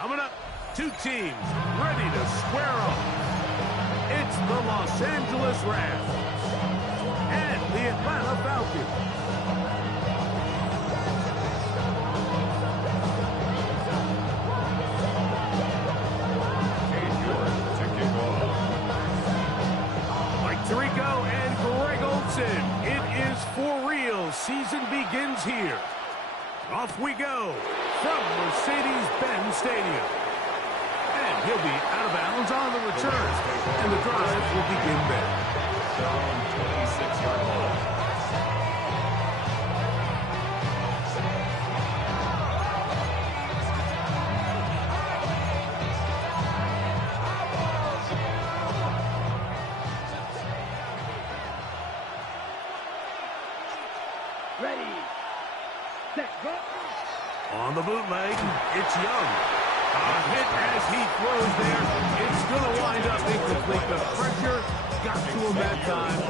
Coming up, two teams ready to square off. It's the Los Angeles Rams and the Atlanta Falcons. Mike Tirico and Greg Olsen. It is for real. Season begins here. Off we go from Mercedes-Benz Stadium. And he'll be out of bounds on the return. And the drive will begin there. 26-yard line. Ready, set, go. On the bootleg, it's Young. A hit as he throws there. It's going to wind up incomplete. The pressure got to him that time,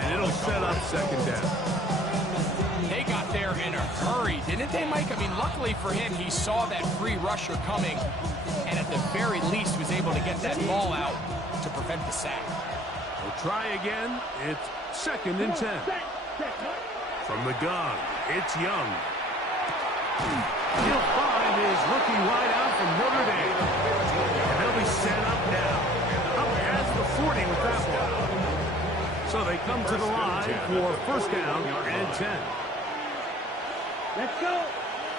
and it'll set up second down. They got there in a hurry, didn't they, Mike? I mean, luckily for him, he saw that free rusher coming, and at the very least was able to get that ball out to prevent the sack. We'll try again. It's 2nd and 10. From the gun, it's Young. He'll find his rookie wideout from Notre Dame. And they'll be set up now. Up past the 40 with that one. So they come to the line for first down and 10. Let's go.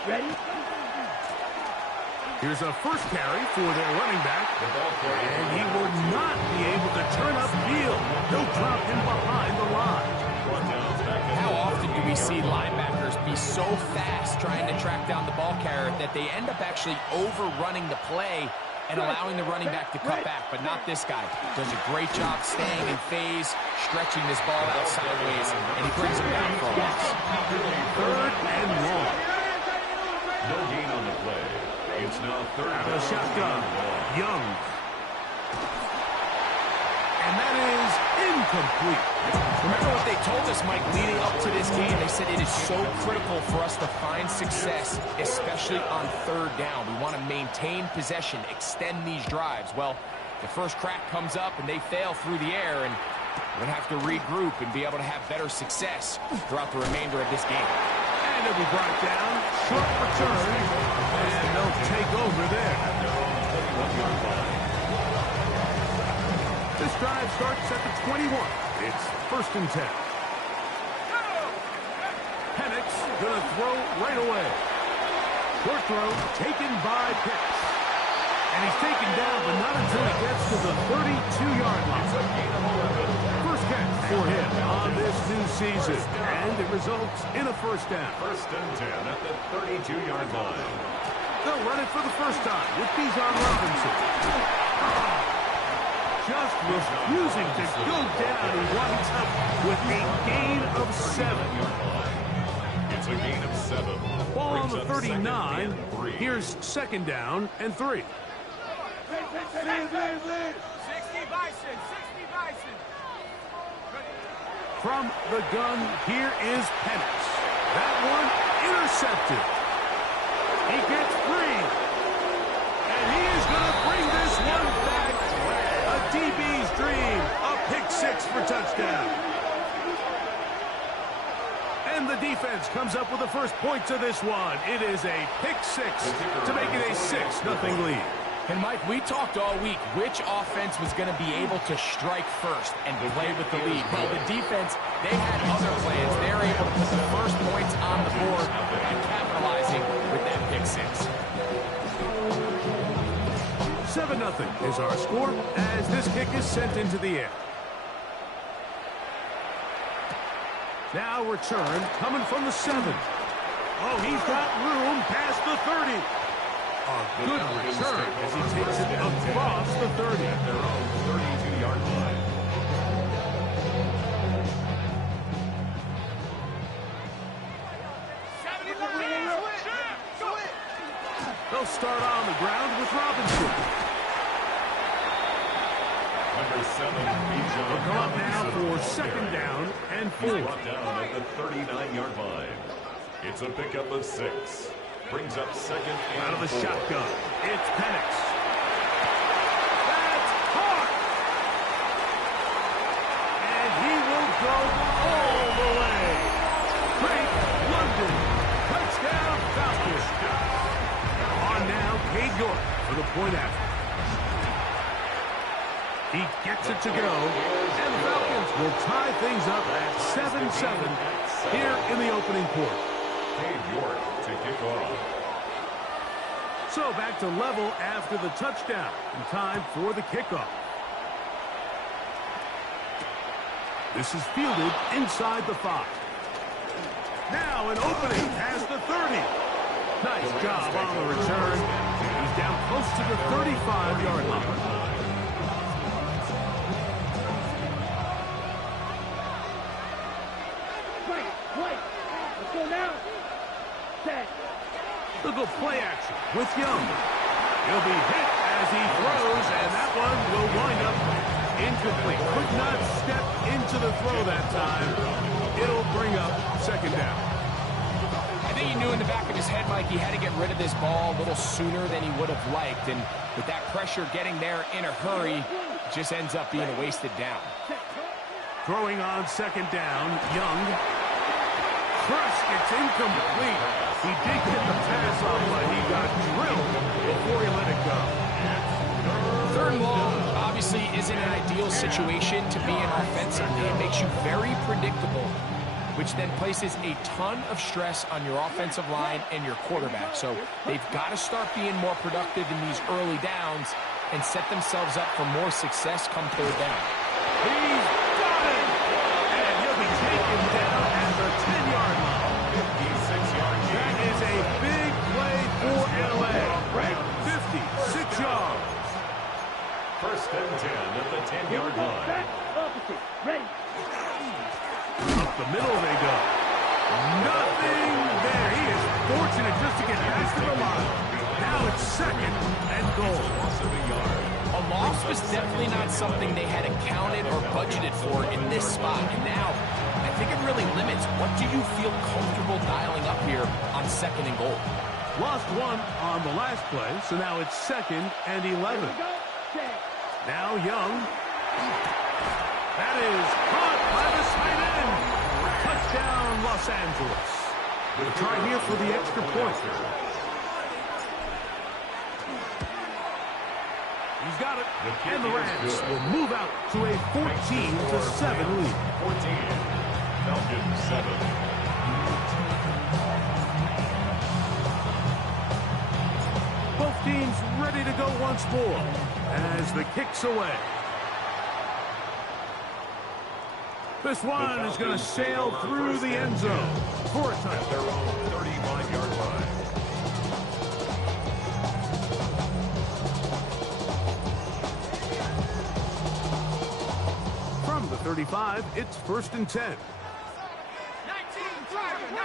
Ready? Here's a first carry for their running back. And he will not be able to turn upfield. They'll drop him behind the line. How often do we see linebackers be so fast trying to track down the ball carrier that they end up actually overrunning the play and allowing the running back to cut back, but not this guy. Does a great job staying in phase, stretching this ball out sideways, and he brings him down for a loss. 3rd and long. No gain on the play. It's now 3rd Out of the shotgun, Young. And that is incomplete. Remember what they told us, Mike, leading up to this game? They said it is so critical for us to find success, especially on 3rd down. We want to maintain possession, extend these drives. Well, the first crack comes up and they fail through the air, and we're going to have to regroup and be able to have better success throughout the remainder of this game. And it'll be brought down, short return, and they'll take over there. This drive starts at the 21. It's 1st and 10. Penix going to throw right away. Short throw taken by Pitts. And he's taken down, but not until he gets to the 32-yard line. First catch for him on this new season. And it results in a first down. 1st and 10 at the 32-yard line. They'll run it for the first time with Bijan Robinson. Just refusing to go down. He winds up with a gain of 7. It's a gain of 7. Ball on the 39. Here's 2nd down and 3. 60 Bison. From the gun, here is Penix. That one intercepted. He gets free. And he is going to bring this one back. A DB's dream. A pick 6 for touchdown. And the defense comes up with the first points of this one. It is a pick 6 to make it a 6-0 lead. And, Mike, we talked all week which offense was going to be able to strike first and play with the lead. Well, the defense, they had other plans. They're able to put the first points on the board and capitalizing with that pick 6. 7-0 is our score as this kick is sent into the air. Now return coming from the 7. Oh, he's got room past the 30. A good return as he takes it across the 30. At their own 32-yard line. They'll start on the ground with Robinson. Number 7, Bijan. They'll come up now for 2nd down and 4. Brought down at the 39-yard line. It's a pickup of 6. Brings up 2nd and Out of the 4. shotgun. It's Penix. That's caught. And he will go all the way. Great London. Touchdown Falcons. On now, Cade York for the point after. He gets it to go, and the Falcons will tie things up at 7-7 here in the opening quarter. Cade York to kick off. So back to level after the touchdown, and time for the kickoff. This is fielded inside the 5. Now an opening past the 30. Nice job on the return. He's down close to the 35-yard line. Look at play action with Young. He'll be hit as he throws, and that one will wind up incomplete. Could not step into the throw that time. It'll bring up second down. I think he knew in the back of his head, Mike, he had to get rid of this ball a little sooner than he would have liked. And with that pressure getting there in a hurry, it just ends up being a wasted down. Throwing on second down, Young. Thrust, it's incomplete. He did get the pass off, but he got drilled before he let it go. Third and long obviously isn't an ideal situation to be in offensively. It makes you very predictable, which then places a ton of stress on your offensive line and your quarterback. So they've got to start being more productive in these early downs and set themselves up for more success come third down. He's got it! And he'll be taken down at the 10-yard line. 56-yard gain. That is a big play for LA. 56 yards. First and 10 at the 10-yard line. Back, opposite, ready. Up the middle they go. Nothing there. He is fortunate just to get past the line. Now it's second and goal. A loss was definitely not something they had accounted or budgeted for in this spot. And now, I think it really limits what do you feel comfortable dialing up here on second and goal. Lost one on the last play, so now it's second and 11. Now Young. That is caught by the tight end. Touchdown, Los Angeles. They'll try here for the extra point. He's got it. And the Rams will move out to a 14-7 lead. 14. Falcons 7. Both teams ready to go once more as the kick's away. This one is going to sail through the end zone for a touchdown. Their own 35-yard line. From the 35, it's first and 10. 19, driver, 19.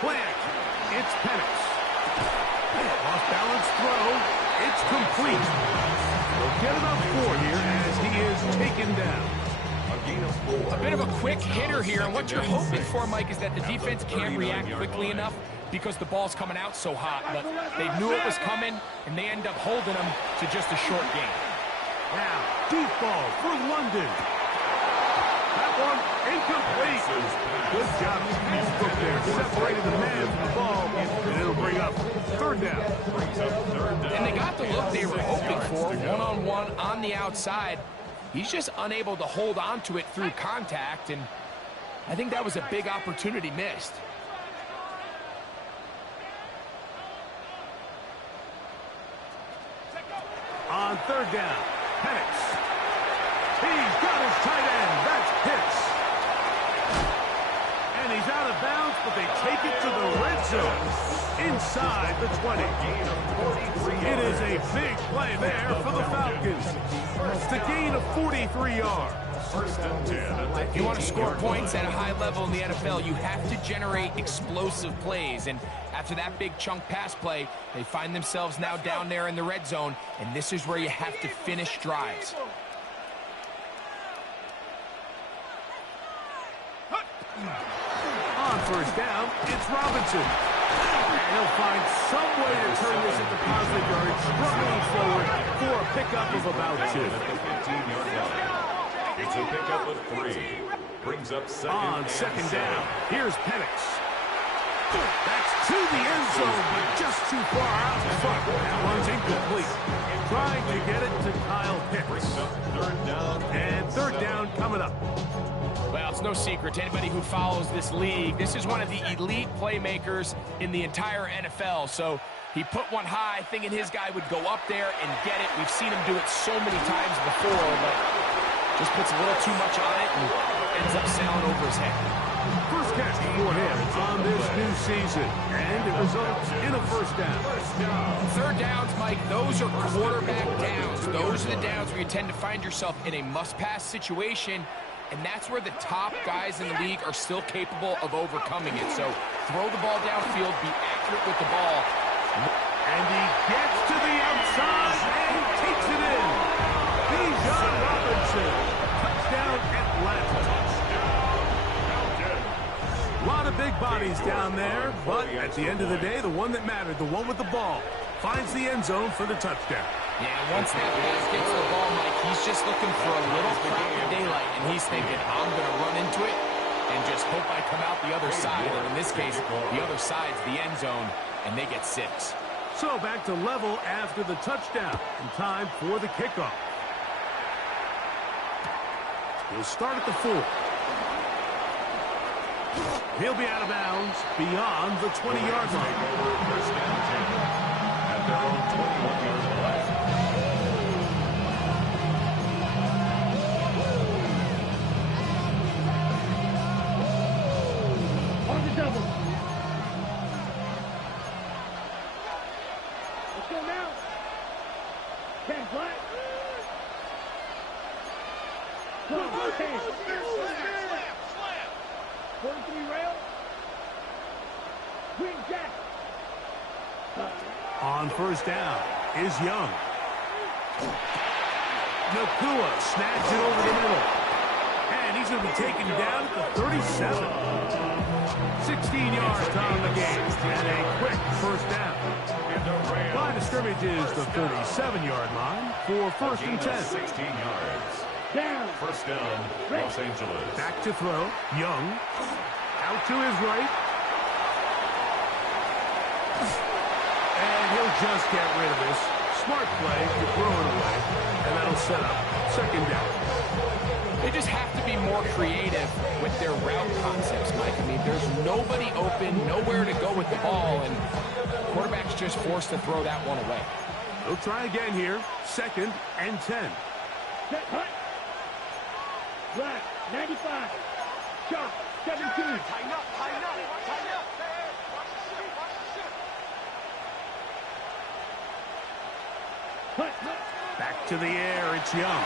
Play action. It's Penix. Off balance throw. It's complete. They'll get it up 4 here as he is taken down. A bit of a quick hitter here, and what you're hoping for, Mike, is that the defense can't react quickly enough because the ball's coming out so hot. But they knew it was coming, and they end up holding them to just a short gain. Now, deep ball for London. That one incomplete. Good job. Eastbrook there separated the man from the ball, and it'll bring up third down. And they got the look they were hoping for, one-on-one on the outside. He's just unable to hold on to it through contact, and I think that was a big opportunity missed. On third down, Penix. He's got his tight end. That's Pitts. And he's out of bounds, but they take it to the red zone inside the 20. It is a big play there for the Falcons. It's a gain of 43 yards. First and 10 at the If you want to score points at a high level in the NFL, you have to generate explosive plays. And after that big chunk pass play, they find themselves now down there in the red zone, and this is where you have to finish drives. On first down, it's Robinson. And He'll find some way to turn this into positive yards, struggling forward for a pickup of about 2. At the 15-yard line. It's a pickup of 3. Brings up second down. Here's Penix. That's to the end zone, but just too far out in front. That one's incomplete. Trying to get it to Kyle Pitts. Third down. And third down coming up. Well, it's no secret to anybody who follows this league. This is one of the elite playmakers in the entire NFL. So he put one high, thinking his guy would go up there and get it. We've seen him do it so many times before, but just puts a little too much on it and ends up sailing over his head. First catch for him on this new season, and it results in a first down. Third downs, Mike, those are quarterback downs. Those are the downs where you tend to find yourself in a must-pass situation, and that's where the top guys in the league are still capable of overcoming it. So throw the ball downfield, be accurate with the ball. And he gets to the outside and takes it in. Bijan Robinson, touchdown Atlanta. A lot of big bodies down there, but at the end of the day, the one that mattered, the one with the ball, finds the end zone for the touchdown. Yeah, once that pass gets the ball, Mike, he's just looking for a little crack of daylight, and he's thinking, I'm going to run into it and just hope I come out the other side. And in this case, the other side's the end zone, and they get 6. So back to level after the touchdown, and time for the kickoff. He'll start at the 4. He'll be out of bounds beyond the 20-yard line. First down, at their own 21-yard line. On the double. Let's go now. 10 flat. 12, 10. 43 rail. Green jack. On first down is Young. Nakua snags it over the middle. And he's going to be taken down at the 37. 16 yards on the game. And a quick first down. Line of scrimmage is the 37-yard line for first and 10. 16 yards. Down. First down, Los Angeles. Back to throw. Young. Out to his right. And he'll just get rid of this. Smart play to throw it away. And that'll set up second down. They just have to be more creative with their route concepts, Mike. I mean, there's nobody open, nowhere to go with the ball, and the quarterback's just forced to throw that one away. They'll try again here. Second and 10. Set hut. Black, 95. Sharp, 17. Tighten up, tighten up, tighten up. Hut. Back to the air, it's Young.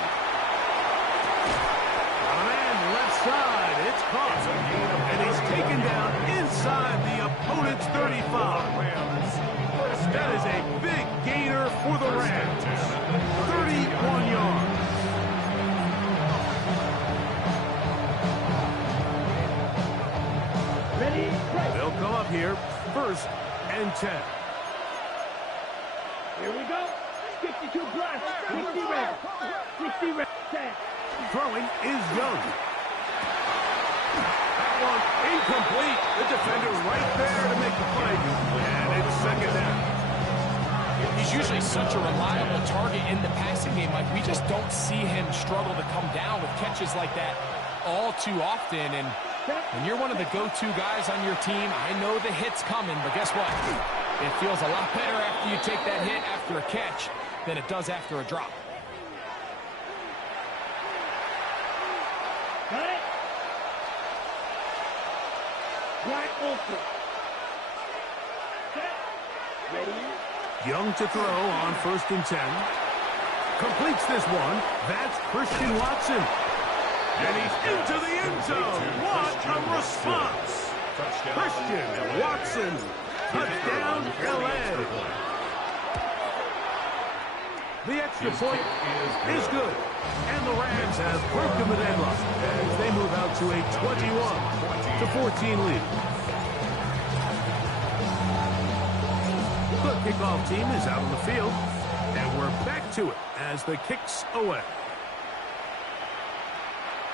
On an end, left side, it's caught. And he's taken down inside the opponent's 35. That is a big gainer for the Rams. 31 yards. Ready, break. They'll come up here, first and 10. Here we go. 62 black, 60 red. 60 red. Set. Throwing is Young. That one incomplete. The defender right there to make the play. And it's second down. He's usually such a reliable target in the passing game. Like, we just don't see him struggle to come down with catches like that all too often. And when you're one of the go-to guys on your team, I know the hit's coming, but guess what? It feels a lot better after you take that hit after a catch than it does after a drop. Got it. Black ultra. Set. Ready. Young to throw on first and 10. Completes this one. That's Christian Watson. And he's into the end zone. What a response. Christian Watson. Touchdown, LA. The extra point is good. And the Rams have broken the deadlock as they move out to a 21-14 lead. The kickoff team is out on the field, and we're back to it as the kick's away.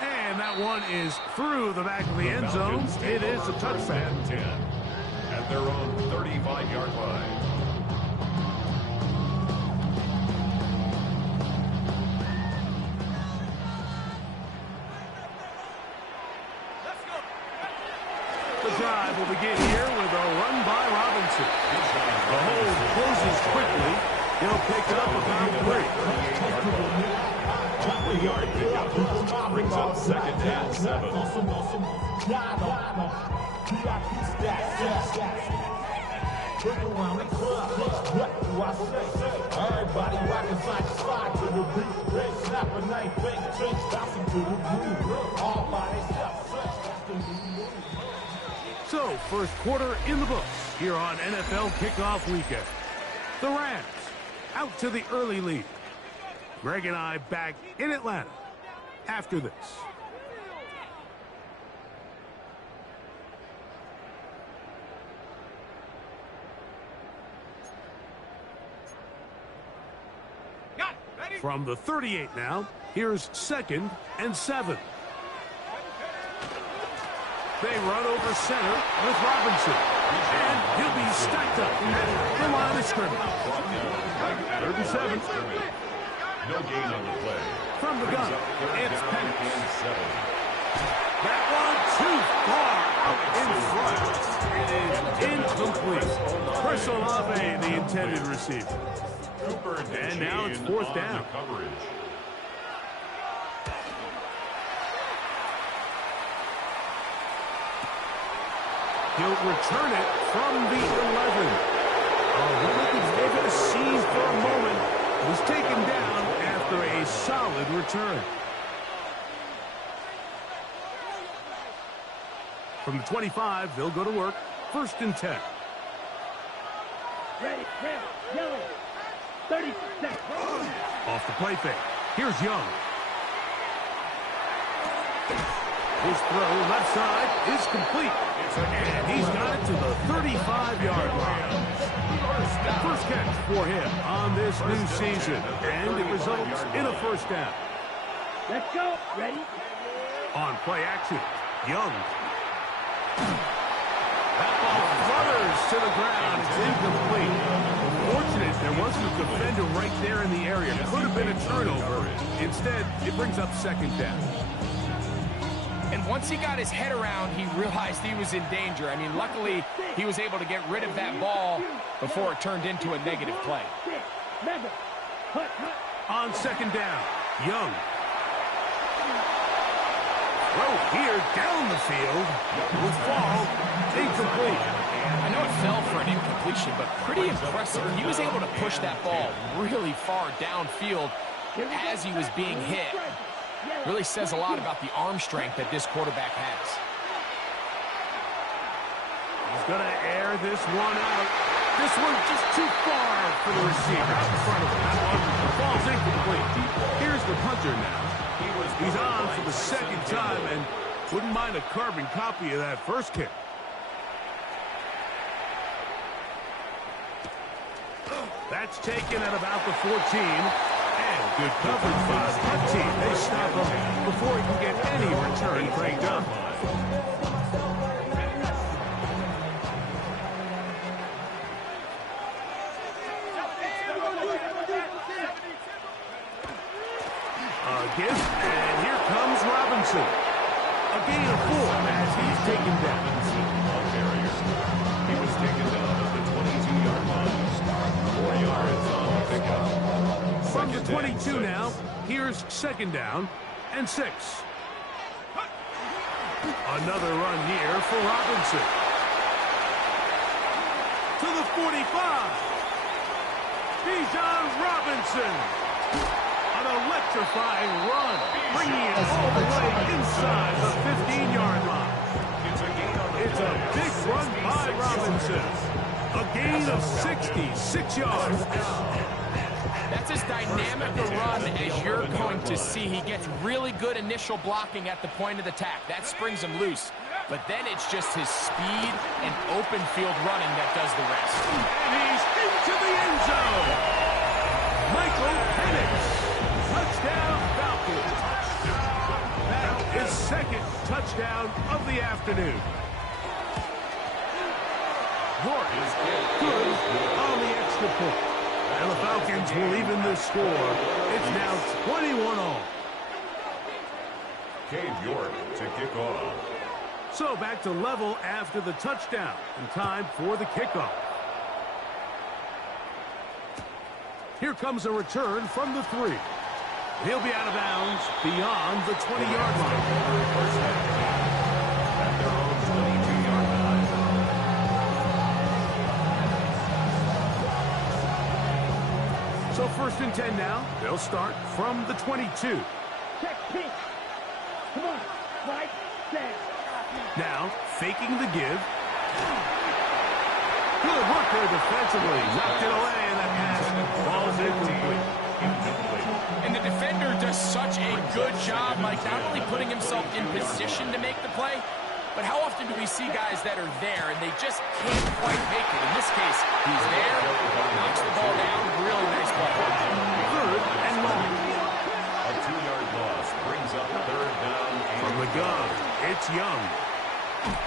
And that one is through the back of the end zone. It is a touchback. 10 at their own 35-yard line. The drive will begin here with a run by Robinson. The hold closes quickly. He'll pick up about 3. 20-yard pickup brings up 2nd and 7. Everybody rocking side to side to the beat. They snapping, they bang, change, bouncing to the groove. All by themselves, that's the new. So, first quarter in the books here on NFL Kickoff Weekend. The Rams out to the early lead. Greg and I back in Atlanta after this. From the 38 now, here's 2nd and 7. They run over center with Robinson. And he'll be stacked up at the line of scrimmage. 3rd and 7. No gain on the play. From the gun, it's Penix. Penix. That one too far out in front. It is incomplete. Chris Olave, the intended receiver. And now it's 4th down. He'll return it from the 11. Gave it a seize for a moment. Was taken down after a solid return. From the 25, they'll go to work. 1st and 10. Ready, red, yellow. 30 seconds. Off the play fake. Here's Young. His throw left side is complete. And he's got it to the 35-yard line. First catch for him on this new season. And it results in a 1st down. Let's go. Ready? On play action, Young. That ball flutters to the ground. It's incomplete. Fortunate there wasn't a defender right there in the area. Could have been a turnover. Instead, it brings up 2nd down. And once he got his head around, he realized he was in danger. I mean, luckily, he was able to get rid of that ball before it turned into a negative play. On 2nd down, Young. Throw here down the field. Will fall. Incomplete. I know it fell for an incompletion, but pretty impressive. He was able to push that ball really far downfield as he was being hit. Really says a lot about the arm strength that this quarterback has. He's going to air this one out. This one just too far for the receiver out in front of him. That one falls incomplete. Here's the punter now. He's on for the 2nd time and wouldn't mind a carbon copy of that first kick. That's taken at about the 14. And good coverage by the punt team. They stop him before he can get any return cranked up. A give, and here comes Robinson. A gain of 4 as he's taken down. He was taken down at the 22-yard line. 4 yards on the pickup. From the 22 now, here's 2nd down and 6. Another run here for Robinson. To the 45. Bijan Robinson. An electrifying run, bringing it all the way inside the 15-yard line. It's a big run by Robinson. A gain of 66 yards. That's as dynamic a run as you're going to see. He gets really good initial blocking at the point of attack. That springs him loose. but then it's just his speed and open field running that does the rest. And he's into the end zone. Michael Penix. Touchdown, Falcons. That is second touchdown of the afternoon. York is good on the extra point. And the Falcons will even this score. It's now 21-all. Cade York to kick off. So back to level after the touchdown. And time for the kickoff. Here comes a return from the 3. He'll be out of bounds beyond the 20-yard line. At their own 22-yard line. So 1st and 10 now. They'll start from the 22. Check pitch. Come on, right there. Now, faking the give. Good work there defensively. Knocked it away, and that pass falls incomplete. And the defender does such a good job, Mike, not only putting himself in position to make the play, but how often do we see guys that are there and they just can't quite make it? In this case, he's there, knocks the ball down, really nice play. 3rd and long. A 2-yard loss brings up 3rd down. From the gun, it's Young.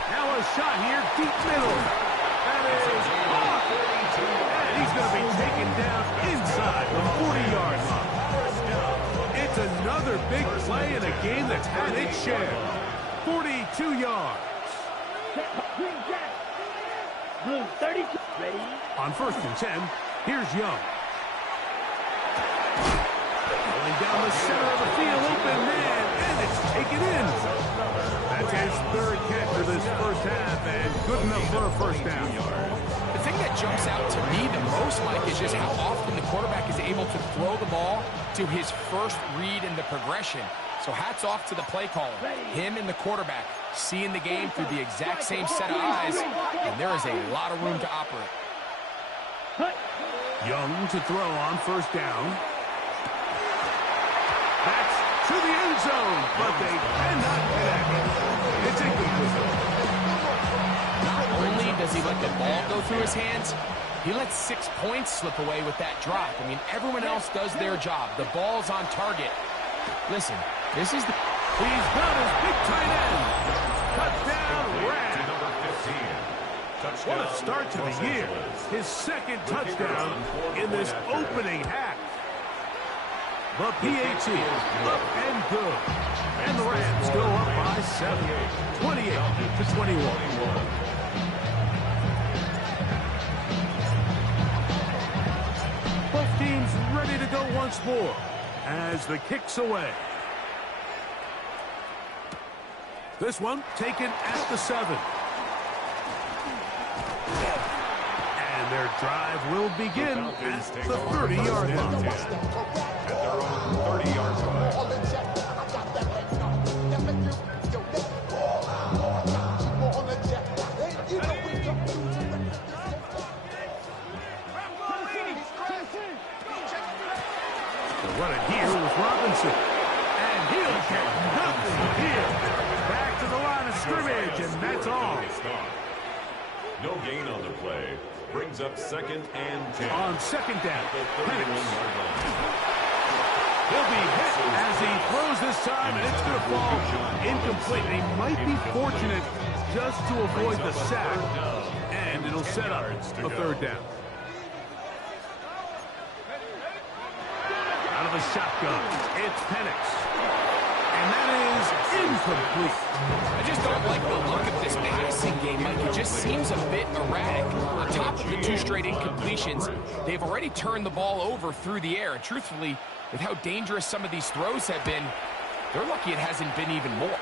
Now a shot here, deep middle. That is off. And he's going to be taken down inside the 40-yard line. It's another big play in a game that's had its share. 42 yards. Green Jack. Blue 32. Ready? On 1st and 10, here's Young. Going down the center of the field, open man, and it's taken in. That's his 3rd catch for this first half, and good enough for a first down. The thing that jumps out to me the most, Mike, is just how often the quarterback is able to throw the ball to his first read in the progression. So hats off to the play caller. Him and the quarterback seeing the game through the exact same set of eyes, and there is a lot of room to operate. Young to throw on 1st down. That's to the end zone, but they cannot connect. It's incomplete. Not only does he let the ball go through his hands, he lets 6 points slip away with that drop. I mean, everyone else does their job. The ball's on target. Listen, this is the... He's got his big tight end. Touchdown, Rams. Number 15. Touchdown. What a start to the year. His 2nd touchdown in this opening half. The PAT up and good. And the Rams go up by 7, 28-21. Both teams ready to go once more as the kick's away. This one taken at the 7. And their drive will begin at the 30-yard line. At their own 30-yard line. They'll run it here with Robinson. And he'll get nothing here. Back to the line of scrimmage, and that's all. No gain on the play. Brings up 2nd and 10. On 2nd down, The Penix. 31-yard line. He'll be hit as he throws this time, and it's going to fall incomplete. He might be fortunate just to avoid the sack, and it'll set up a 3rd down. Out of the shotgun, it's Penix. And that is incomplete. I just don't like the look of this passing game, Mike. It just seems a bit erratic. On top of the 2 straight incompletions, they've already turned the ball over through the air. And truthfully, with how dangerous some of these throws have been, they're lucky it hasn't been even more.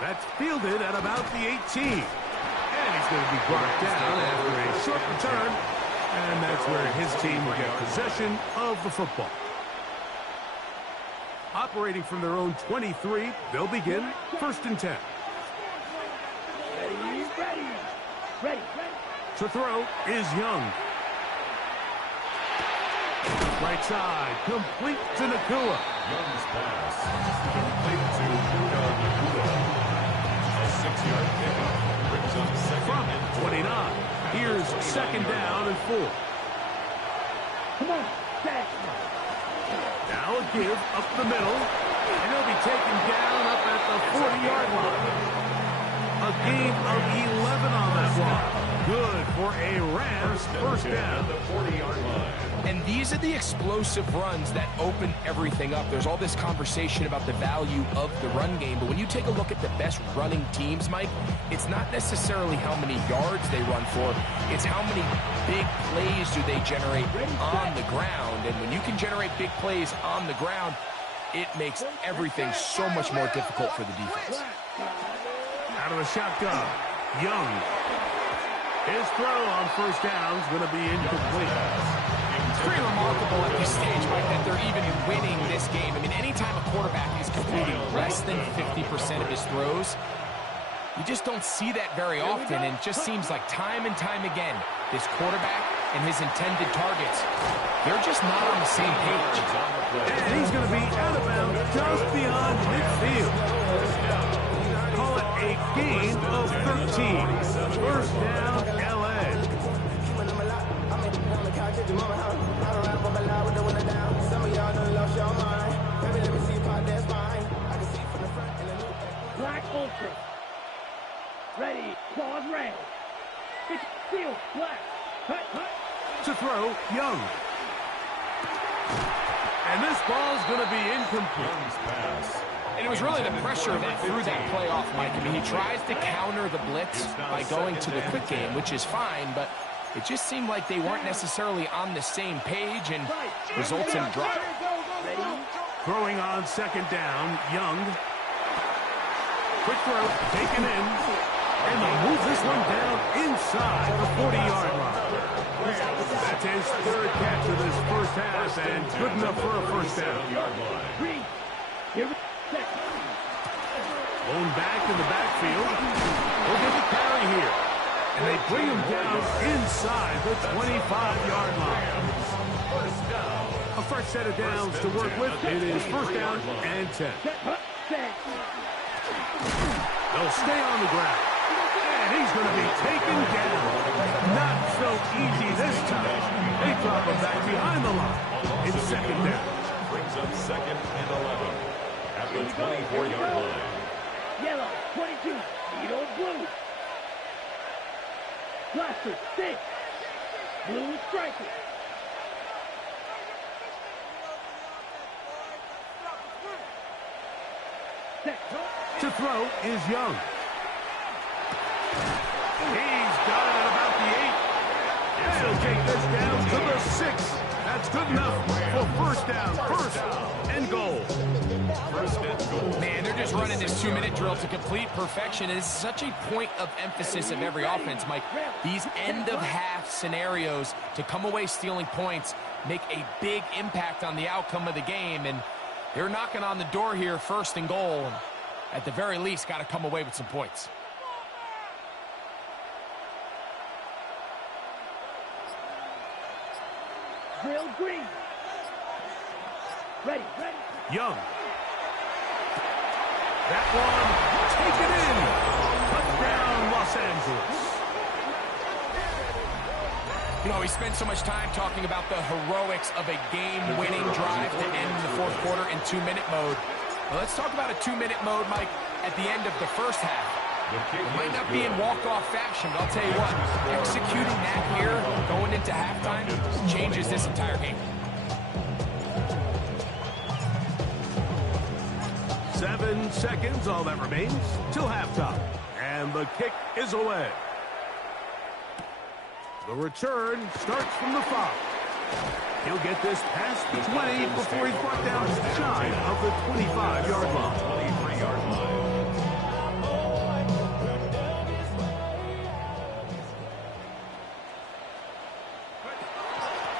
That's fielded at about the 18. And he's going to be brought down after a short return. And that's where his team will get possession of the football. Operating from their own 23, they'll begin 1st and 10. Ready. To throw is Young. Right side, complete to Nakua. Young's pass. Complete to Nakua. 6-yard pickup. Brings up second From and 29. Here's second down and 4. Come on, back. Now a give up the middle. And he'll be taken down up at the 40-yard line. A gain of 11 on that one. Good for a Rams first down. The 40-yard line. And these are the explosive runs that open everything up. There's all this conversation about the value of the run game, but when you take a look at the best running teams, Mike, it's not necessarily how many yards they run for, it's how many big plays do they generate on the ground. And when you can generate big plays on the ground, it makes everything so much more difficult for the defense. Out of the shotgun, Young. His throw on first down is going to be incomplete. It's pretty remarkable at this stage, Mike, that they're even winning this game. I mean, anytime a quarterback is completing less than 50% of his throws, you just don't see that very often, and it just seems like time and time again, this quarterback and his intended targets, they're just not on the same page. And he's going to be out of bounds just beyond midfield. Call it a gain of 13. First down, L.A. Black Ultra. Ready, claws red. It's steel, black. Hut, hut. To throw, Young. And this ball's going to be incomplete. Young's pass. And it was really the pressure that threw that play off, Mike. I mean, he tries to counter the blitz by going to the quick game, which is fine, but it just seemed like they weren't necessarily on the same page and results in a drop. Throwing on second down, Young. Quick throw, taken in. And they move this one down inside the 40-yard line. That's his third catch of this first half, and good enough for a first down. Green. Here we go. Blown back in the backfield. We'll get the carry here. And they bring him down inside the 25-yard line. A fresh set of downs to work with. It is first down and 10. They'll stay on the ground. And he's going to be taken down. Not so easy this time. They drop him back behind the line. It's second down. Brings up second and 11. At the 24-yard line. Yellow, 22, Needle blue. Blaster, 6. Blue striker. To throw is Young. He's got it at about the 8. And he'll take this down to the 6. That's good enough for first down. First and goal. First and goal. Man, they're just running this 2-minute drill to complete perfection. It is such a point of emphasis of every offense, Mike. These end-of-half scenarios to come away stealing points make a big impact on the outcome of the game, and they're knocking on the door here, first and goal. And at the very least, got to come away with some points. Drill green. Ready, ready. Young. That one taken in. Touchdown, Los Angeles. You know, we spent so much time talking about the heroics of a game-winning drive to end the fourth quarter in 2-minute mode. Well, let's talk about a 2-minute mode, Mike, at the end of the first half. It might not be in walk-off fashion, but I'll tell you what, executing that here, going into halftime, changes this entire game. 7 seconds, all that remains, till halftime. And the kick is away. The return starts from the 5. He'll get this past the 20 before he's brought down shy of the 25-yard line. 23-yard line.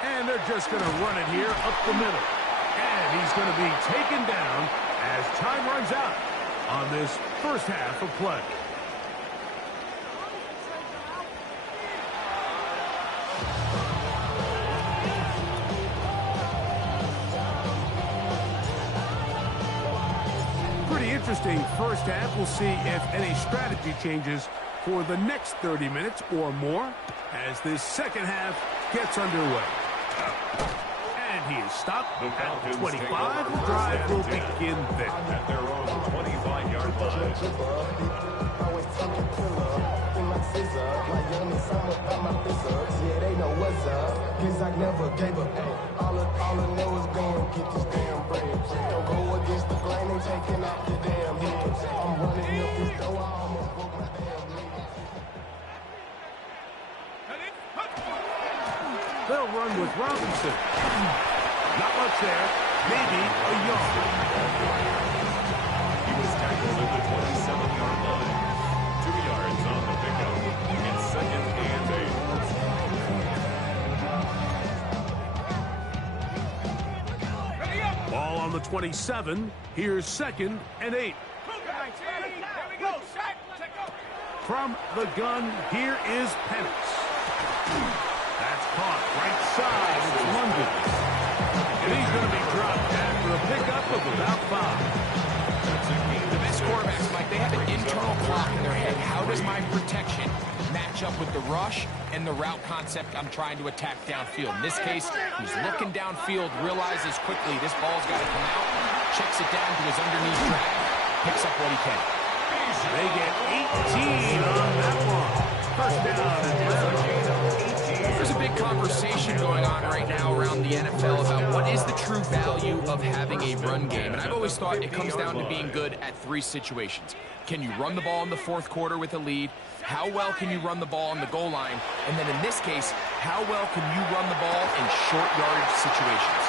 And they're just going to run it here up the middle. And he's going to be taken down as time runs out on this first half of play. interesting first half. We'll see if any strategy changes for the next 30 minutes or more as this second half gets underway. And he is stopped at 25. The drive will begin then. At their own 25-yard line. They'll run with Robinson. Not much there. Maybe a yard. He was tackled at the 27-yard line. 2 yards on the pickup. It's second and 8. Ball on the 27. Here's second and 8. From the gun, here is Penix. That's caught right side. It's London. And he's going to be dropped after a pickup of about 5. The best quarterbacks, Mike, they have an internal clock in their head. How does my protection match up with the rush and the route concept I'm trying to attack downfield? In this case, he's looking downfield, realizes quickly this ball's got to come out, checks it down to his underneath drag, picks up what he can. They get 18 on that one. First down and 11. There's a big conversation going on right now around the NFL about what is the true value of having a run game. And I've always thought it comes down to being good at 3 situations. Can you run the ball in the fourth quarter with a lead? How well can you run the ball on the goal line? And then in this case, how well can you run the ball in short yardage situations?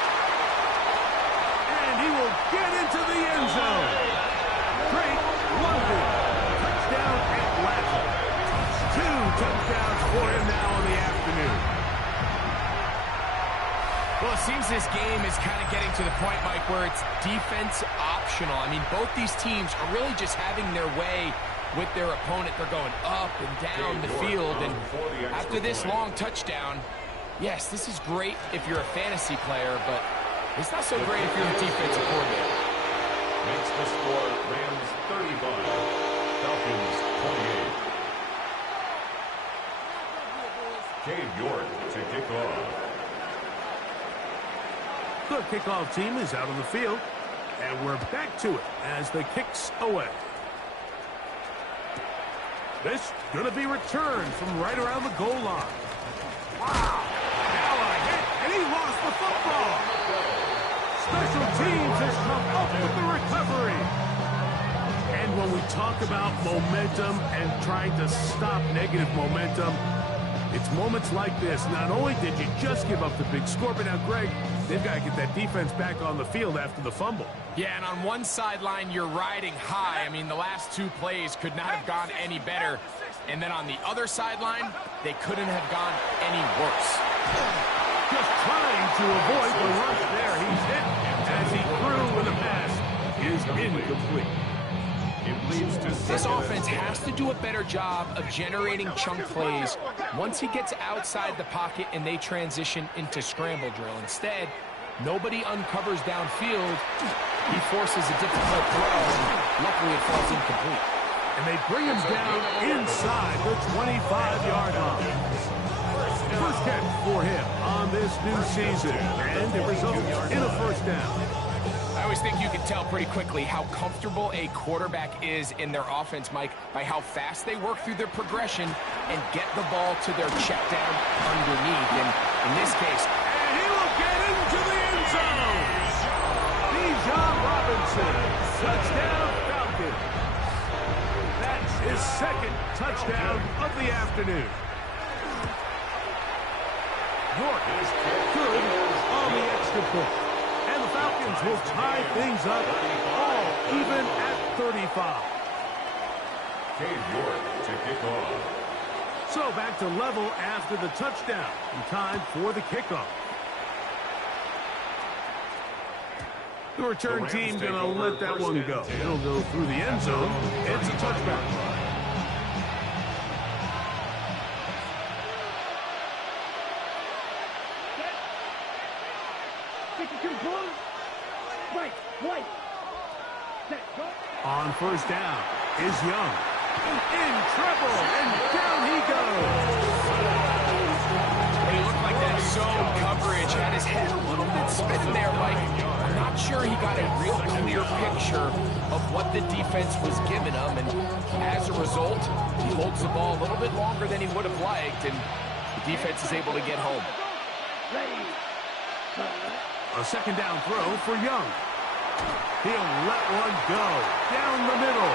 And he will get into the end zone. Great London. Touchdown at last. 2 touchdowns for him now in the afternoon. Well, it seems this game is kind of getting to the point, Mike, where it's defense optional. I mean, both these teams are really just having their way with their opponent. They're going up and down the field. And after this long touchdown, yes, this is great if you're a fantasy player, but it's not so great if you're a defensive coordinator. Makes the score Rams 35, Falcons 28. Cade York to kick off. The kickoff team is out on the field, and we're back to it as the kick's away. This going to be returned from right around the goal line. Wow! Now a hit, and he lost the football. Special teams has come up with the recovery. And when we talk about momentum and trying to stop negative momentum, it's moments like this. Not only did you just give up the big score, but now, Greg, they've got to get that defense back on the field after the fumble. Yeah, and on one sideline, you're riding high. I mean, the last 2 plays could not have gone any better. And then on the other sideline, they couldn't have gone any worse. Just trying to avoid the rush there. He's hit as he threw with a pass. Is incomplete. This offense has to do a better job of generating chunk plays once he gets outside the pocket and they transition into scramble drill. Instead, nobody uncovers downfield. He forces a difficult throw, and luckily it falls incomplete. And they bring him down inside the 25-yard line. First catch for him on this new season, and it results in a first down. I always think you can tell pretty quickly how comfortable a quarterback is in their offense, Mike, by how fast they work through their progression and get the ball to their check down underneath. And in this case, and he will get into the end zone. Bijan Robinson, touchdown Falcons. That's his second touchdown of the afternoon. York is good on the extra point. And the Falcons will tie things up all even at 35. Cade York to kick off. So back to level after the touchdown. In time for the kickoff. The return team going to let that one go. It'll go through the end zone. It's a touchdown. Right, white. Set, go. On first down is Young. In trouble, and down he goes. It looked like that zone coverage had his head a little bit spinning there, Mike. I'm not sure he got a real clear picture of what the defense was giving him, and as a result, he holds the ball a little bit longer than he would have liked, and the defense is able to get home. A second down throw for Young. He'll let one go down the middle.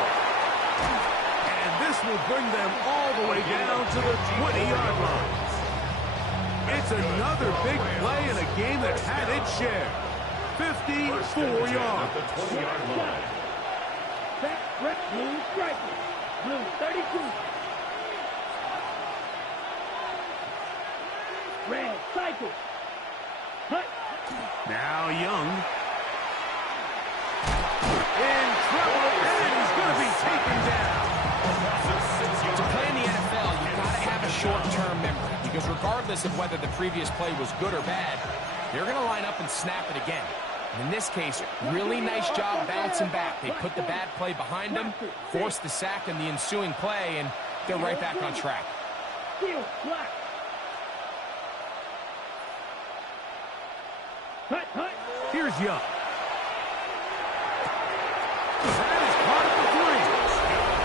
And this will bring them all the way down to the 20-yard line. It's another big play in a game that had its share. 54 yards. The 20-yard line. Back, red, blue, stripe. Blue, 32. Red, cycle. Hut. Now Young. In trouble, and he's going to be taken down. To play in the NFL, you've got to have a short-term memory, because regardless of whether the previous play was good or bad, they're going to line up and snap it again. And in this case, really nice job bouncing back. They put the bad play behind them, forced the sack in the ensuing play, and they're right back on track. Steel, black. Hut, hut. Here's Young. That is part of the three.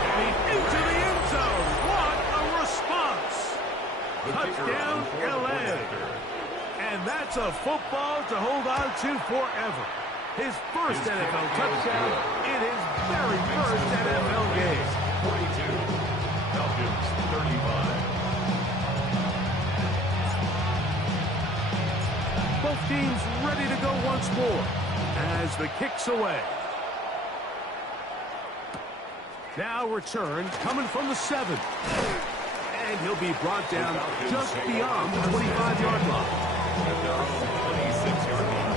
And he's into the end zone. What a response. Touchdown, L.A. And that's a football to hold on to forever. His first NFL touchdown in his very first NFL game. 42. Falcons 35. Both teams ready to go once more as the kick's away. Now return coming from the 7. And he'll be brought down just beyond the 25-yard line. At their own 26-yard line.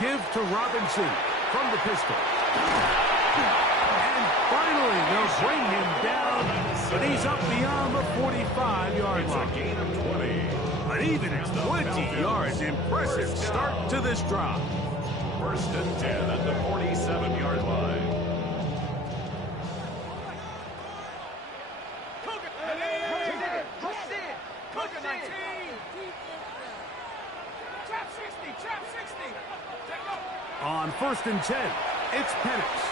Give to Robinson from the pistol. And finally, they'll bring him down, but he's up beyond the 45-yard It's a line. gain of 20. An even 20 yards. Impressive start to this drive. First and 10 at the 47-yard line. On first and 10, it's Penix.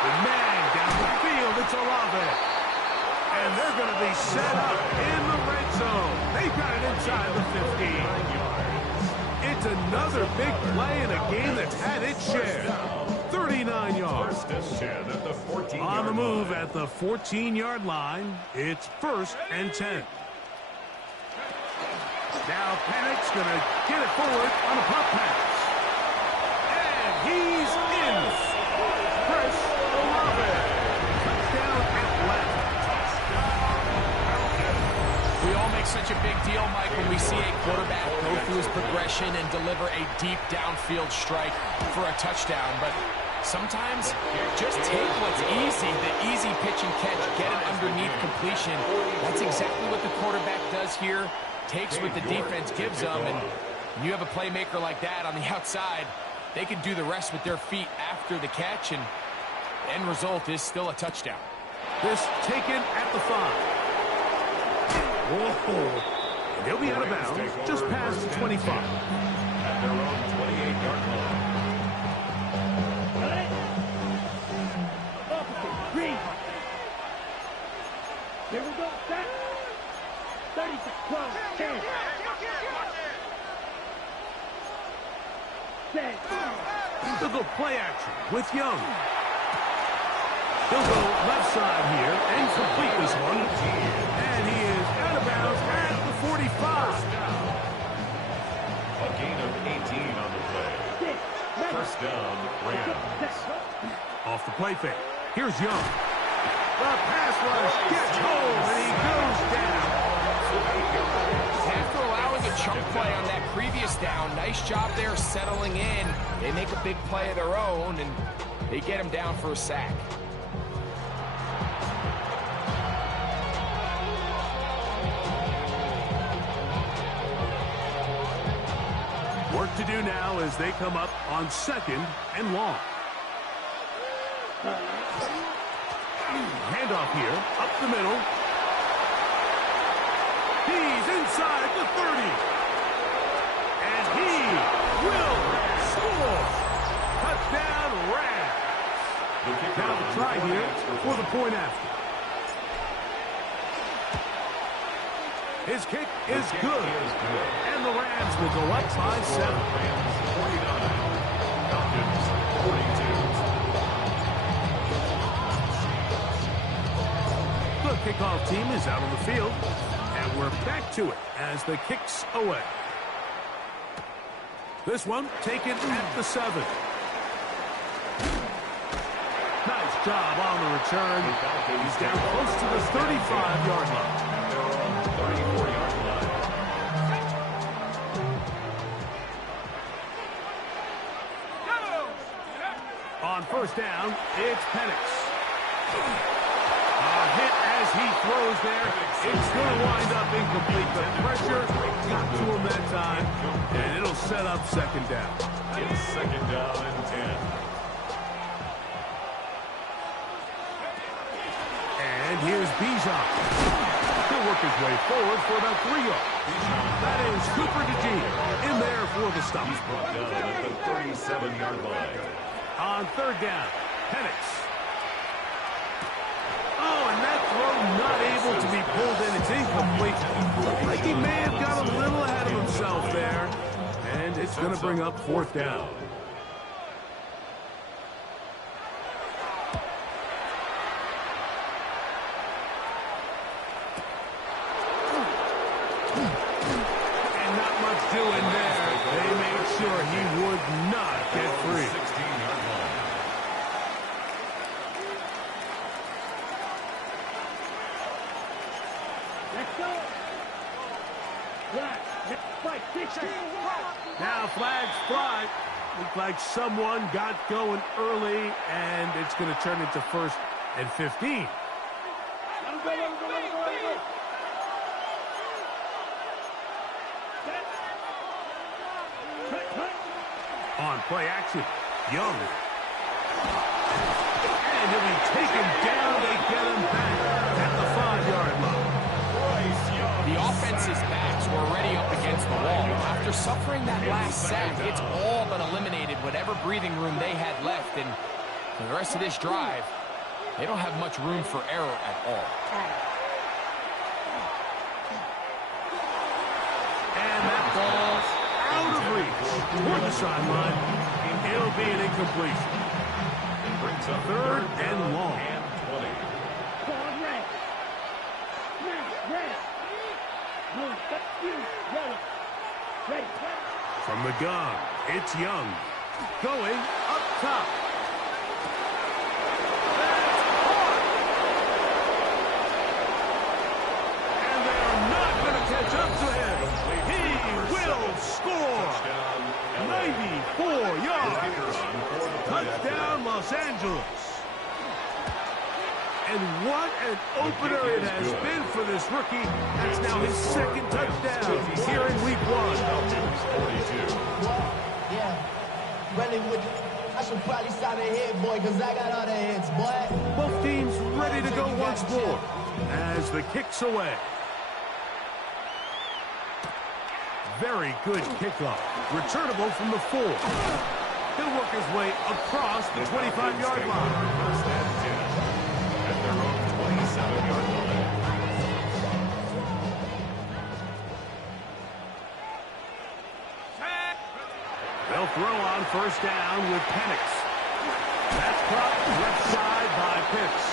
The man down the field, it's Olave. And they're going to be set up in the red zone. They've got it inside the 15. It's another big play in a game that's had its share. 39 yards. First and 10 at the 14-yard line. On the move at the 14-yard line, it's first and 10. Now Penix going to get it forward on a pump pass. And he's in. Chris Olave. Touchdown Atlanta. We all make such a big deal, Mike, when we see a quarterback go through his progression and deliver a deep downfield strike for a touchdown. But sometimes just take what's easy, the easy pitch and catch, get it underneath completion. That's exactly what the quarterback does here. Takes what the defense gives them, and you have a playmaker like that on the outside, they can do the rest with their feet after the catch, and the end result is still a touchdown. This taken at the 5. Whoa. And he'll be out of bounds just past the 25. At their own 28-yard line. Opposite, green. Here we go, set. 36, 12, 10. Set. They'll go play action with Young. He'll go left side here and complete this one. And he is out of bounds at the 45. A gain of 18 on the play. First down, Rams. Off the play fake. Here's Young. The pass rush gets home and he goes down. After allowing a chunk play on that previous down, nice job there settling in. They make a big play of their own, and they get him down for a sack. What to do now as they come up on 2nd and long. Handoff here, up the middle. He's inside the 30. And he will score. Touchdown, Rams. Now the try here for the point after. His kick is good. And the Rams will go up by 7. 49. Falcons 42. The kickoff team is out on the field. And we're back to it as the kick's away. This one taken at the 7. Nice job on the return. He's down close to the 35-yard line. 34-yard line. On first down, it's Penix. A hit as he throws there. It's going to wind up incomplete. The pressure got to him that time, and it'll set up 2nd down. It's 2nd down and 10. And here's Bijan. He'll work his way forward for about 3 yards. That is Cooper DeJean in there for the stop. He's brought down at the 37-yard line. On 3rd down, Penix. Oh, and that throw not able to be pulled in. It's incomplete. I think he may have got a little ahead of himself there. And it's going to bring up 4th down. And not much doing there. They made sure he would not get free. 16-yard line. Let's go. Flag. Fight. 16. Now flags fly. Looked like someone got going early, and it's going to turn into 1st and 15. On play action, Young. And he'll be taken down. They get him back at the 5-yard line. The offense's backs were already up against the wall. After suffering that last sack, it's all but eliminated whatever breathing room they had left. And for the rest of this drive, they don't have much room for error at all. And that ball's out of reach toward the sideline. It'll be an incompletion. Brings up 3rd and long. and 20. Pause red. Now, red. Move. Yellow. Ready. From the gun, it's Young. Going up top. And they are not going to catch up to him. He will score. 94 yards. Touchdown, Los Angeles. And what an opener it has been for this rookie. That's now his 2nd touchdown here in week 1. Yeah, running with I should probably sign a hit, boy, because I got all the hits, boy. Both teams ready to go once more as the kick's away. Very good kickoff. Returnable from the 4. He'll work his way across the 25-yard line. 1st and 10 at their own 27-yard line. They'll throw on 1st down with Penix. That's caught left side by Pitts.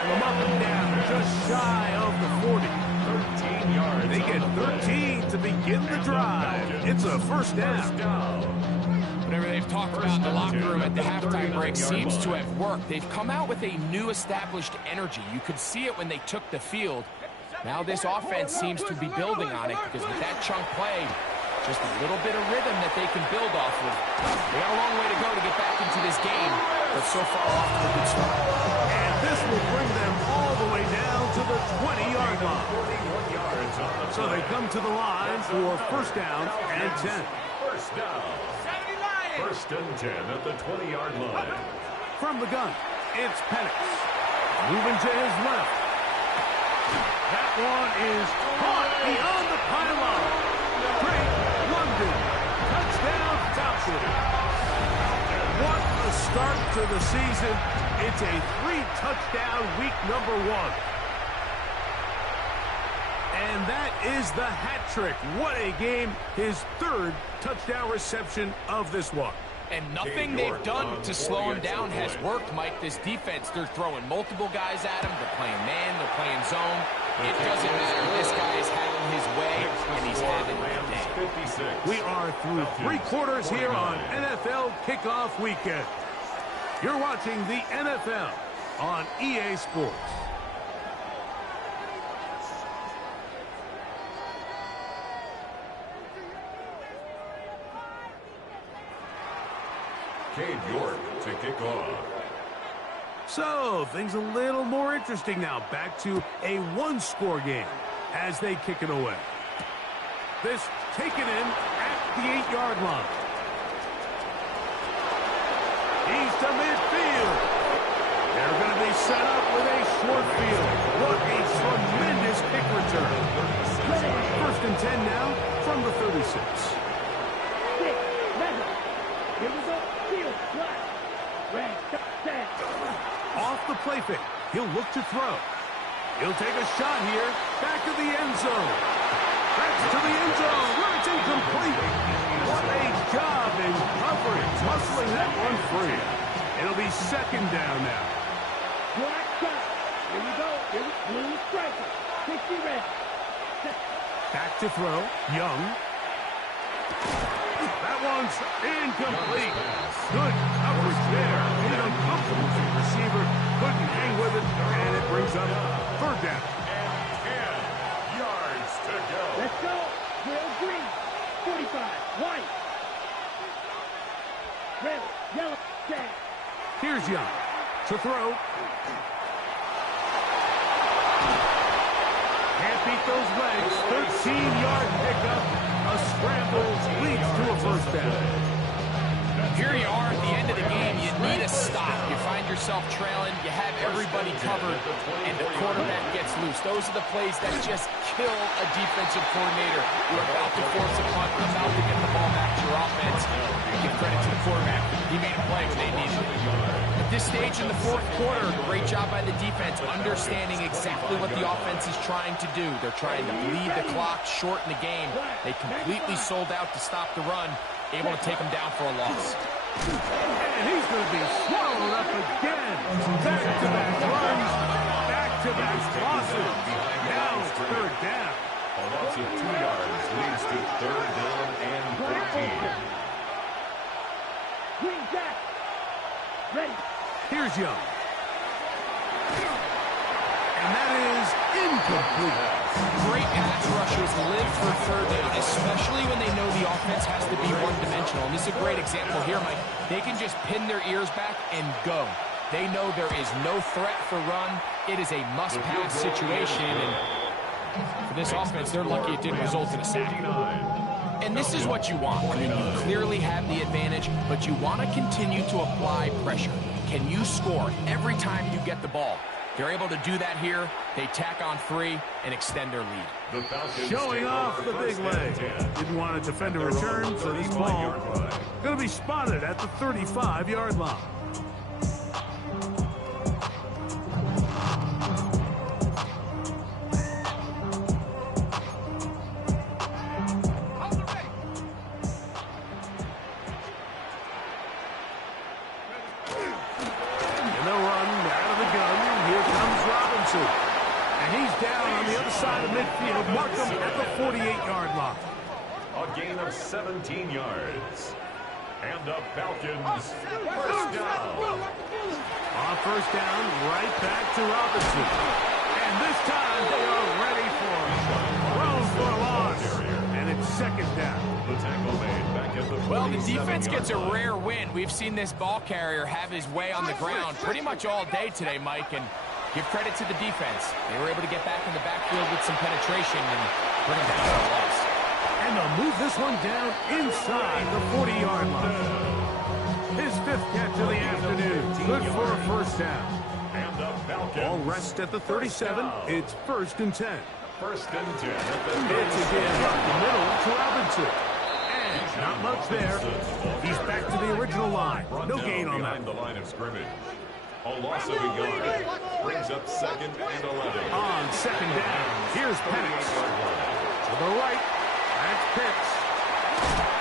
From up and down, just shy of the 40. 13 yards. They get 13 to begin the drive. It's a 1st down. Whatever they've talked about in the locker room at the halftime break seems to have worked. They've come out with a new established energy. You could see it when they took the field. Now this offense seems to be building on it because with that chunk play, just a little bit of rhythm that they can build off of. They got a long way to go to get back into this game, but so far off to a good start. And this will bring them all the way down to the 20-yard line. So they come to the line for 1st down and 10. 1st down. First and 10 at the 20-yard line. From the gun, it's Penix. Moving to his left. That one is caught beyond the pylon. Great London. Touchdown, Falcons. What a start to the season. It's a 3-touchdown week number 1. And that is the hat trick. What a game. His 3rd touchdown reception of this one. And nothing they've done to slow him down has worked, Mike. This defense, they're throwing multiple guys at him. They're playing man, they're playing zone. It doesn't matter. This guy is having his way, and he's having his day. We are through 3 quarters here on NFL Kickoff Weekend. You're watching the NFL on EA Sports. Cade York to kick off. So, things a little more interesting now. Back to a 1-score game as they kick it away. This taken in at the 8-yard line. He's to midfield. They're going to be set up with a short field. What a tremendous kick return. First and 10 now from the 36. Here we go. Field, flat. Red, down. Off the play fake. He'll look to throw. He'll take a shot here. Back to the end zone. Back to the end zone. Where it's incomplete. What a job in coverage. Muscling that one free. It'll be second down now. Black shot. Here we go. Here we blue striker. 60 red. Back to throw. Young. That one's incomplete. Good coverage there. Made uncomfortable for the receiver. Couldn't hang with it. And it brings up 3rd down. And 10 yards to go. Let's go. Will green. 45. White. Red. Yellow. Tag. Here's Young to throw. Can't beat those legs. 13-yard pickup. A scramble leads to a first down. Here you are at the end of the game. You need a stop. You find yourself trailing. You have everybody covered, and the quarterback gets loose. Those are the plays that just kill a defensive coordinator. You're about to force a punt, about to get the ball back to your offense. Give credit to the quarterback. He made a play when they needed it. At this stage in the 4th quarter, great job by the defense, understanding exactly what the offense is trying to do. They're trying to bleed the clock, shorten the game. They completely sold out to stop the run, able to take them down for a loss. And he's going to be swallowed up again. Back-to-back runs, back-to-back losses. Now it's 3rd down. A loss of 2 yards leads to 3rd down and 13. Green jack. Ready. Here's Young. And that is incomplete. Great pass rushers live for 3rd down, especially when they know the offense has to be one-dimensional. And this is a great example here, Mike. They can just pin their ears back and go. They know there is no threat for run. It is a must-pass situation. And for this offense, they're lucky it didn't result in a sack. And this is what you want. I mean, you clearly have the advantage, but you want to continue to apply pressure. Can you score every time you get the ball? They're able to do that here. They tack on 3 and extend their lead. Showing off the big leg. Didn't want to defend a return, so this ball going to be spotted at the 35-yard line. And he's down on the other side of midfield. Mark him at the 48-yard line. A gain of 17 yards. And the Falcons first down. On first down, right back to Robinson. And this time they are ready for him. Throws for a loss. And it's second down. The tackle made back at the Well, the defense gets a rare win. We've seen this ball carrier have his way on the ground pretty much all day today, Mike, and give credit to the defense. They were able to get back in the backfield with some penetration and bring them down for a loss. And they'll move this one down inside the 40-yard line. His 5th catch of the afternoon. Good for a first down. And the Falcons. All rest at the 37. It's 1st and 10. 1st and 10 at the It's again up the middle to Robinson. And not much there. He's back to the original line. No gain on that. The line of scrimmage. A loss of a yard. Brings up 2nd and 11. On 2nd down, here's Penix. To the right, that's Pitts.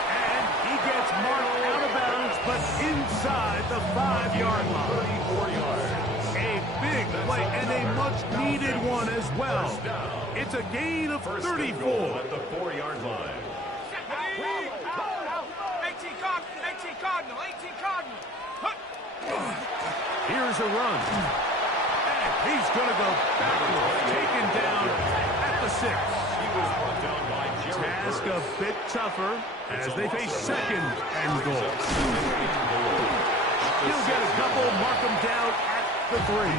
And he gets marked out of bounds, but inside the 5-yard line. 34 yards. A big play and a much-needed one as well. It's a gain of 34. At the 4-yard line. 18 Cardinal. Here's a run. And he's going to go backwards, taken down at the 6. He was brought down by Jared Task Burks. a bit tougher as they face 2nd and goal. He'll get a couple, mark him down at the 3.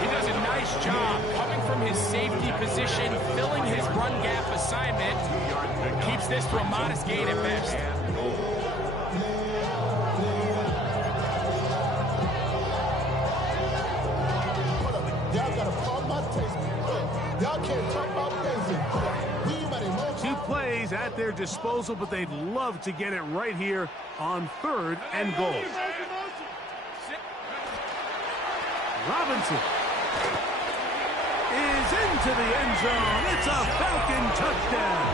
He does a nice job coming from his safety position, filling his run gap assignment. Keeps this to a modest gain at best. Y'all gotta pump my taste. Y'all can't talk about basic. 2 plays at their disposal, but they'd love to get it right here on 3rd and goal. Robinson is into the end zone. It's a Falcon touchdown.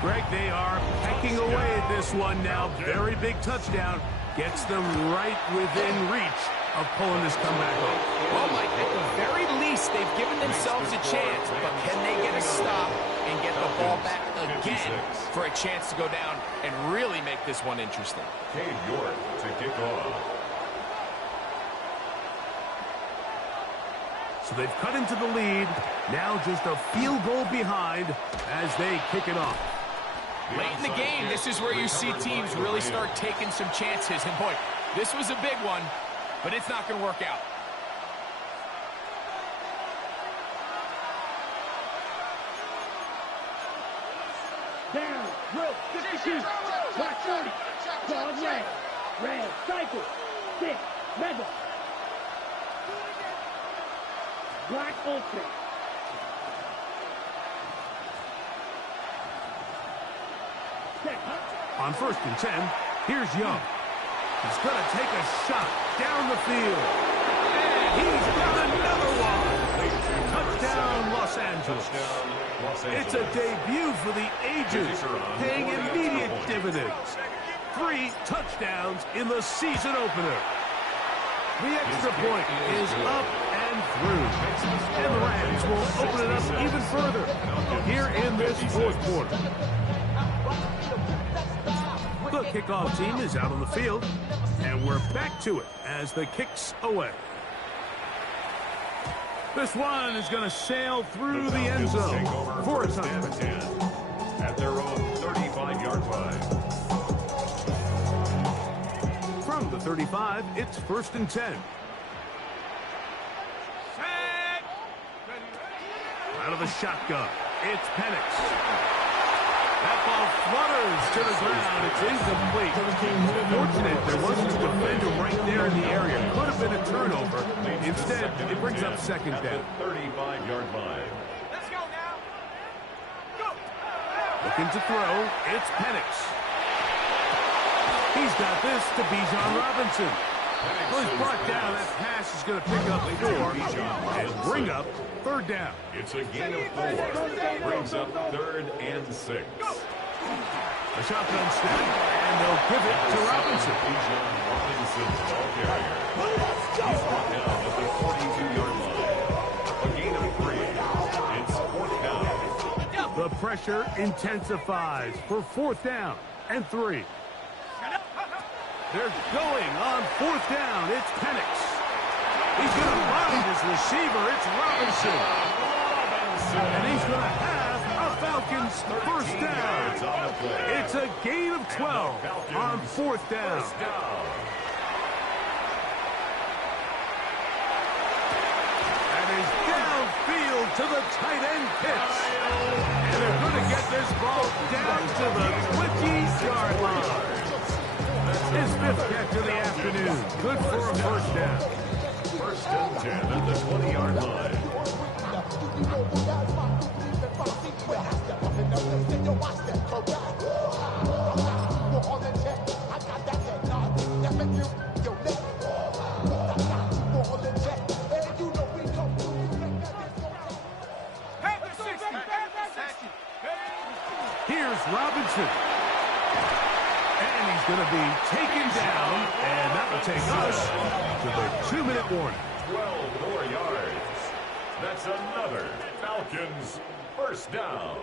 Greg, they are pecking away at this one now. Very big touchdown. Gets them right within reach of pulling this comeback off. Well, Mike, at the very least, they've given themselves a chance, but can they get a stop and get the ball back again for a chance to go down and really make this one interesting? Cade York to kick off. So they've cut into the lead. Now just a field goal behind as they kick it off. Late in the game, this is where you see teams really start taking some chances. And boy, this was a big one, but it's not going to work out. Down, rope, 52, black 40, pause red, cycle, 6, rebel, black ultra. On 1st and 10, here's Young. He's going to take a shot down the field. And he's got another one. Touchdown, Los Angeles. It's a debut for the ages, paying immediate dividends. 3 touchdowns in the season opener. The extra point is up and through. And the Rams will open it up even further here in this 4th quarter. The kickoff team is out on the field, and we're back to it as the kick's away. This one is going to sail through the end zone for a touchdown. At their own 35-yard line. From the 35, it's 1st and 10. Out of the shotgun, it's Penix. That ball flutters to the ground. It's incomplete. Fortunate there wasn't a defender right there in the area. Could have been a turnover. Instead, it brings up 2nd down. 35-yard line. Let's go now. Go. Looking to throw, it's Penix. He's got this to Bijan Robinson. Well, he's brought down. That pass is going to pick up 4 and bring up 3rd down. It's a gain of 4. Brings up 3rd and 6. A shotgun snap, and they'll give it to Robinson. Bijan Robinson, ball carrier. He's brought down at the 42-yard line. A gain of 3. It's 4th down. The pressure intensifies for 4th down and 3. They're going on 4th down. It's Penix. He's going to find his receiver. It's Robinson. And he's going to have a Falcons 1st down. It's a gain of 12 on 4th down. And he's field to the tight end Pitts. And they're going to get this ball down to the 20-yard line. His 5th catch of the afternoon. Good for a first down. First and 10 at the 20-yard line. Here's Robinson. And he's going to be taken down, and that will take us to the 2-minute warning. 12 more yards. That's another Falcons first down.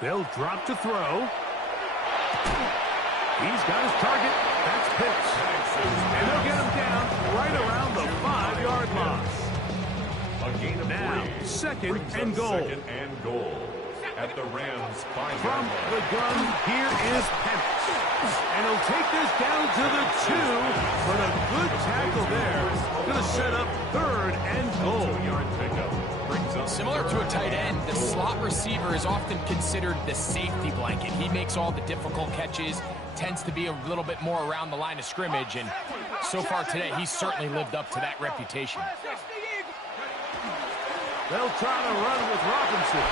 They'll drop to throw. He's got his target. That's Pitts. And they'll get him down right around the 5-yard line. A gain of Now, 3. second Brings and up goal. Second and goal. At the Rams' 5-yard From line. the gun, here is Penix. And he'll take this down to the 2, but a good tackle there. Going to set up 3rd and goal. 2-yard pickup. Brings up Similar to a tight end, the slot receiver is often considered the safety blanket. He makes all the difficult catches, tends to be a little bit more around the line of scrimmage, and so far today, he's certainly lived up to that reputation. They'll try to run with Robinson.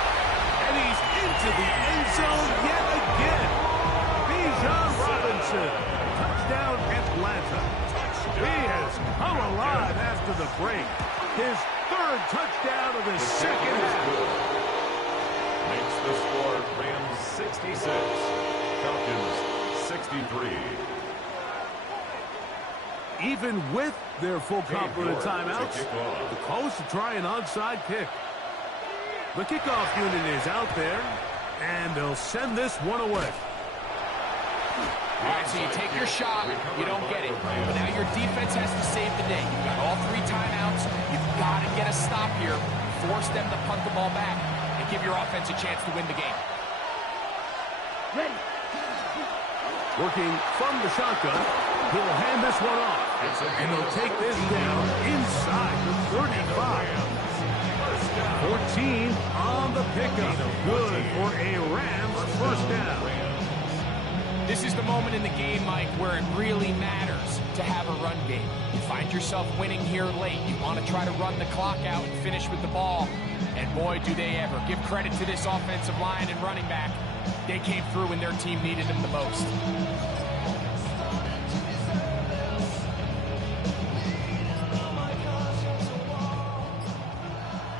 And he's into the end zone yet again. Bijan Robinson. Touchdown Atlanta. He has come alive after the break. His 3rd touchdown of the second half. makes the score Rams 66, Falcons 63. Even with their full complement of timeouts, the call is to try an onside kick. The kickoff unit is out there, and they'll send this one away. All right, so you take your shot, you don't get it. But now your defense has to save the day. You've got all 3 timeouts. You've got to get a stop here, force them to punt the ball back, and give your offense a chance to win the game. Ready. Working from the shotgun, he'll hand this one off. And he'll take this down inside the 35. 14 on the pickup. Good for a Rams first down. This is the moment in the game, Mike, where it really matters to have a run game. You find yourself winning here late. You want to try to run the clock out and finish with the ball. And boy, do they ever. Give credit to this offensive line and running back. They came through when their team needed them the most.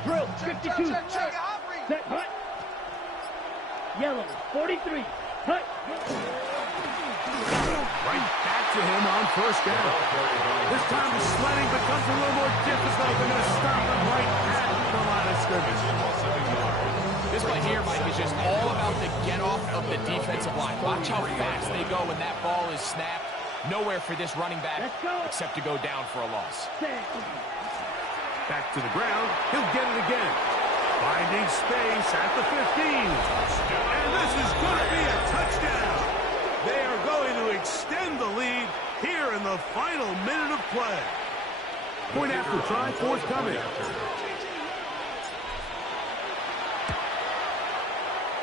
Drill, 52. Set, hut. Yellow, 43. Hut. Right back to him on first down. This time the sledding becomes a little more difficult. They're going to stop him right at the line of scrimmage. This play here, Mike, is just all about the get-off of the defensive line. Watch how fast they go when that ball is snapped. Nowhere for this running back except to go down for a loss. Back to the ground. He'll get it again. Finding space at the 15. And this is going to be a touchdown. They are going to extend the lead here in the final minute of play. Point after try, forthcoming.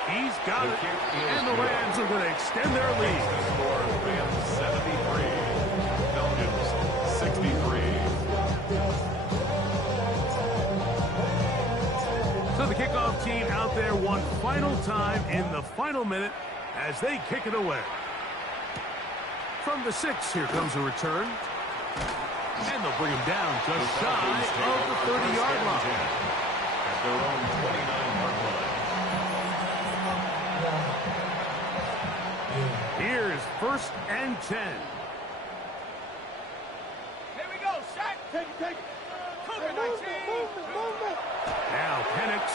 He's got it. And the Rams are going to extend their lead. Score Rams 73, Falcons 63. So the kickoff team out there one final time in the final minute as they kick it away. From the 6, here comes a return. And they'll bring him down just shy of the 30-yard line. At their own 29-yard line. Here's 1st and 10. Here we go, sack. Take it. Cougar 19. Move. Now Penix.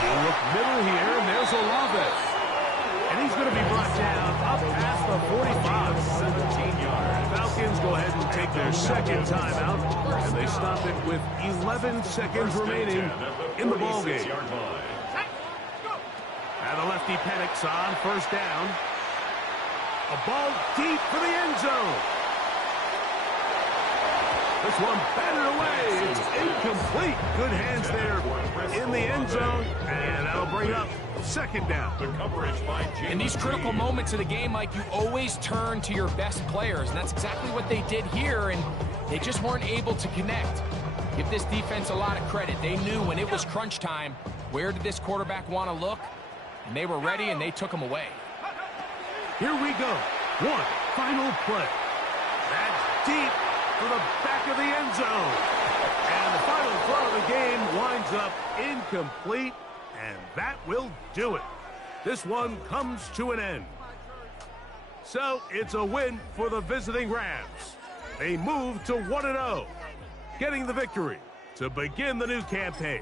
You look middle here, and there's Olave. And he's going to be brought down up past the 45. 17 yards. Falcons go ahead and take their second timeout, and they stop it with 11 seconds remaining in the ballgame. And the lefty Penix on first down. A ball deep for the end zone. This one batted away. It's incomplete. Good hands there in the end zone, and that'll bring up second down. The coverage by In these critical moments of the game, Mike, you always turn to your best players, and that's exactly what they did here, and they just weren't able to connect. Give this defense a lot of credit. They knew when it was crunch time, where did this quarterback want to look, and they were ready, and they took him away. Here we go. One final play. That's deep to the back of the end zone. And the final throw of the game winds up incomplete, and that will do it. This one comes to an end. So it's a win for the visiting Rams. They move to 1-0, getting the victory to begin the new campaign.